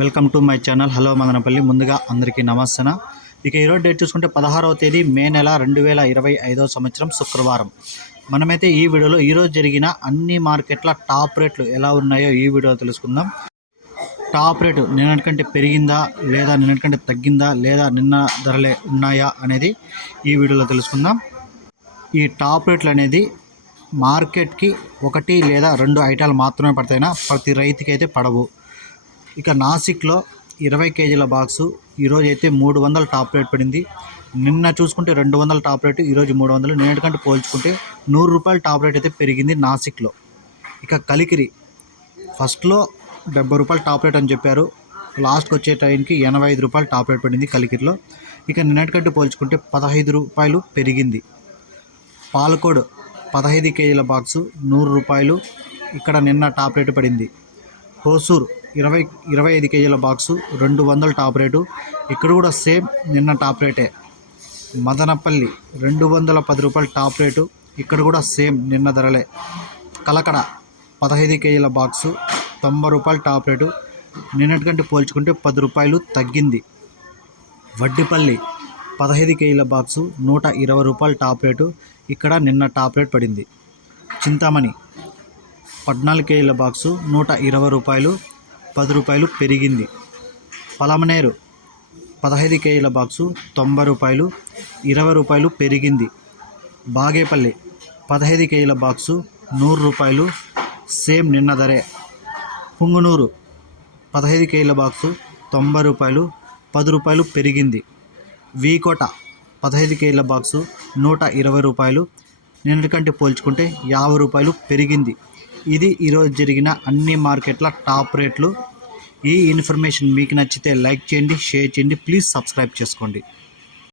Welcome to my channel. Hello Madanapalle. ముందుగా అందరికీ నమస్తన ఇక ఈరోజు డేట్ చూసుకుంటే పదహారవ తేదీ మే నెల రెండు వేల ఇరవై ఐదవ సంవత్సరం శుక్రవారం. మనమైతే ఈ వీడియోలో ఈరోజు జరిగిన అన్ని మార్కెట్ల టాప్ రేట్లు ఎలా ఉన్నాయో ఈ వీడియోలో తెలుసుకుందాం. టాప్ రేటు నిన్నటికంటే పెరిగిందా లేదా నిన్నటికంటే తగ్గిందా లేదా నిన్న ధరలే ఉన్నాయా అనేది ఈ వీడియోలో తెలుసుకుందాం. ఈ టాప్ రేట్లు అనేది మార్కెట్కి ఒకటి లేదా రెండు ఐటాలు మాత్రమే పడతాయినా ప్రతి రైతుకి అయితే పడవు. ఇక నాసిక్లో ఇరవై కేజీల బాక్సు ఈరోజు అయితే మూడు వందల టాప్ రేట్ పడింది. నిన్న చూసుకుంటే రెండు వందల టాప్ రేటు ఈరోజు మూడు వందలు. నిన్నటికంటే పోల్చుకుంటే నూరు రూపాయల టాప్ రేట్ అయితే పెరిగింది నాసిక్లో. ఇక కలికిరి ఫస్ట్లో డెబ్బై రూపాయలు టాప్ రేట్ అని చెప్పారు. లాస్ట్కి వచ్చే టైంకి ఎనభై ఐదు రూపాయలు టాప్ రేట్ పడింది కలికిరిలో. ఇక నిన్నటికంటే పోల్చుకుంటే పదహైదు రూపాయలు పెరిగింది. పాలకోడ్ పదహైదు కేజీల బాక్సు నూరు రూపాయలు. ఇక్కడ నిన్న టాప్ రేటు పడింది. హోసూర్ ఇరవై ఇరవై ఐదు కేజీల బాక్సు రెండు వందల టాప్ రేటు. ఇక్కడ కూడా సేమ్ నిన్న టాప్ రేటే. మదనపల్లి రెండు వందల పది రూపాయల టాప్ రేటు. ఇక్కడ కూడా సేమ్ నిన్న ధరలే. కలకడ పదహైదు కేజీల బాక్సు తొంభై రూపాయల టాప్ రేటు. నిన్నటికంటే పోల్చుకుంటే పది రూపాయలు తగ్గింది. వడ్డిపల్లి పదహైదు కేజీల బాక్సు నూట ఇరవై రూపాయల టాప్ రేటు. ఇక్కడ నిన్న టాప్ రేట్ పడింది. చింతామణి పద్నాలుగు కేజీల బాక్సు నూట ఇరవై రూపాయలు పది రూపాయలు పెరిగింది. పలమనేరు పదహైదు కేజీల బాక్సు తొంభై రూపాయలు ఇరవై రూపాయలు పెరిగింది. బాగేపల్లి పదహైదు కేజీల బాక్సు నూరు రూపాయలు సేమ్ నిన్న ధరే. పుంగునూరు పదహైదు కేజీల బాక్సు తొంభై రూపాయలు పది రూపాయలు పెరిగింది. వీకోట పదహైదు కేజీల బాక్సు నూట ఇరవై రూపాయలు నిన్నటికంటే పోల్చుకుంటే యాభై రూపాయలు పెరిగింది. ఇది ఈరోజు జరిగిన అన్ని మార్కెట్ల టాప్ రేట్లు. ఈ ఇన్ఫర్మేషన్ మీకు నచ్చితే లైక్ చేయండి షేర్ చేయండి ప్లీజ్ సబ్స్క్రైబ్ చేసుకోండి.